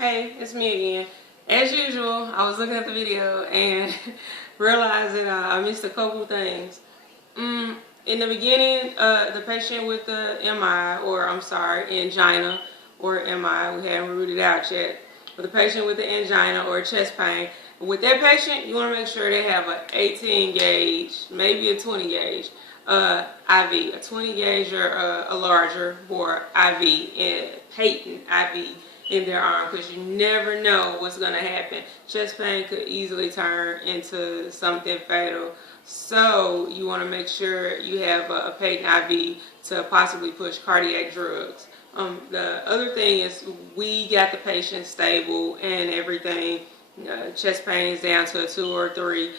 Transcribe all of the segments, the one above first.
Hey, it's me again. As usual, I was looking at the video and realizing I missed a couple things. In the beginning, the patient with the MI, or I'm sorry, angina or MI, we hadn't ruled it out yet. But the patient with the angina or chest pain, with that patient, you want to make sure they have an 18 gauge, maybe a 20 gauge IV, a 20 gauge or a larger bore IV, and patent IV in their arm, because you never know what's going to happen. Chest pain could easily turn into something fatal. So you want to make sure you have a patent IV to possibly push cardiac drugs. The other thing is we got the patient stable and everything. Chest pain is down to a 2 or 3.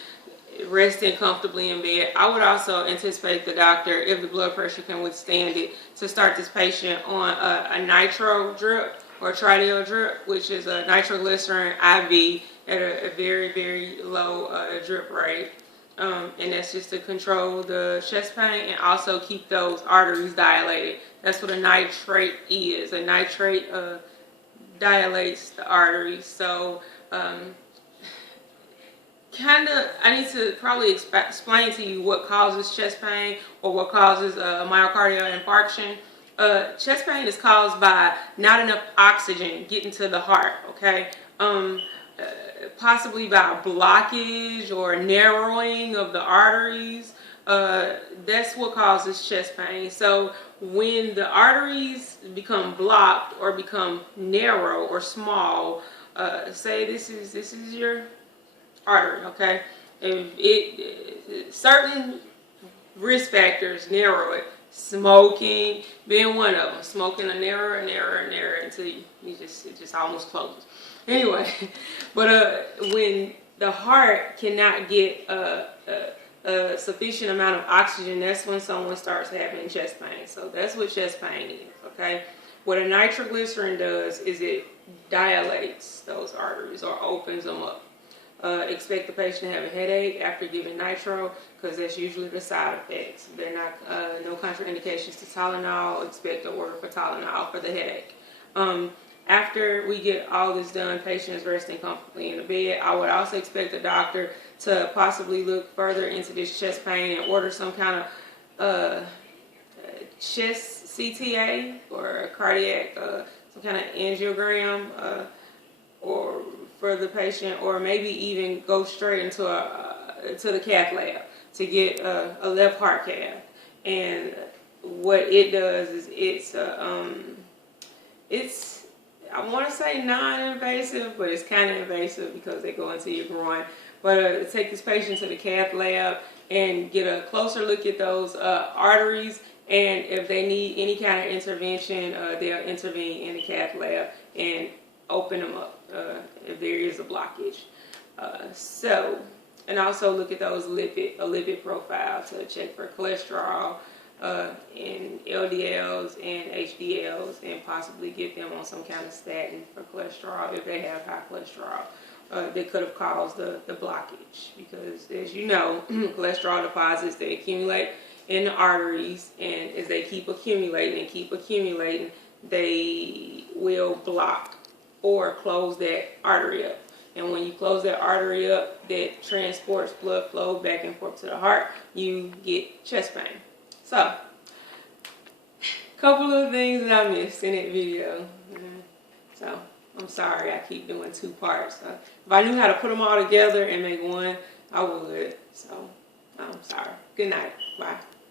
Resting comfortably in bed. I would also anticipate the doctor, if the blood pressure can withstand it, to start this patient on a nitro drip or tridiol drip, which is a nitroglycerin IV at a very, very low drip rate. And that's just to control the chest pain and also keep those arteries dilated. That's what a nitrate is. A nitrate dilates the arteries. So I need to probably explain to you what causes chest pain or what causes myocardial infarction. Chest pain is caused by not enough oxygen getting to the heart, okay? Possibly by blockage or narrowing of the arteries. That's what causes chest pain. So when the arteries become blocked or become narrow or small, say this is your artery, okay? If certain risk factors narrow it. Smoking being one of them. Smoking a narrower until it just almost closes. Anyway, but when the heart cannot get a sufficient amount of oxygen, that's when someone starts having chest pain. So that's what chest pain is, okay? What a nitroglycerin does is it dilates those arteries or opens them up. Expect the patient to have a headache after giving nitro, because that's usually the side effects. They're not no contraindications to Tylenol. Expect to order for Tylenol for the headache. After we get all this done, patient is resting comfortably in the bed. I would also expect the doctor to possibly look further into this chest pain and order some kind of chest CTA or cardiac, some kind of angiogram, or for the patient, or maybe even go straight into to the cath lab to get a left heart cath. And what it does is it's I want to say non-invasive, but it's kind of invasive because they go into your groin. But take this patient to the cath lab and get a closer look at those arteries, and if they need any kind of intervention, they'll intervene in the cath lab and open them up if there is a blockage. And also look at those lipid profile to check for cholesterol and LDLs and HDLs, and possibly get them on some kind of statin for cholesterol if they have high cholesterol that could have caused the blockage. Because as you know, cholesterol deposits, they accumulate in the arteries, and as they keep accumulating, they will block or close that artery up. And when you close that artery up that transports blood flow back and forth to the heart, you get chest pain. So, a couple of things that I missed in that video. So, I'm sorry I keep doing 2 parts. If I knew how to put them all together and make one, I would. So, I'm sorry. Good night. Bye.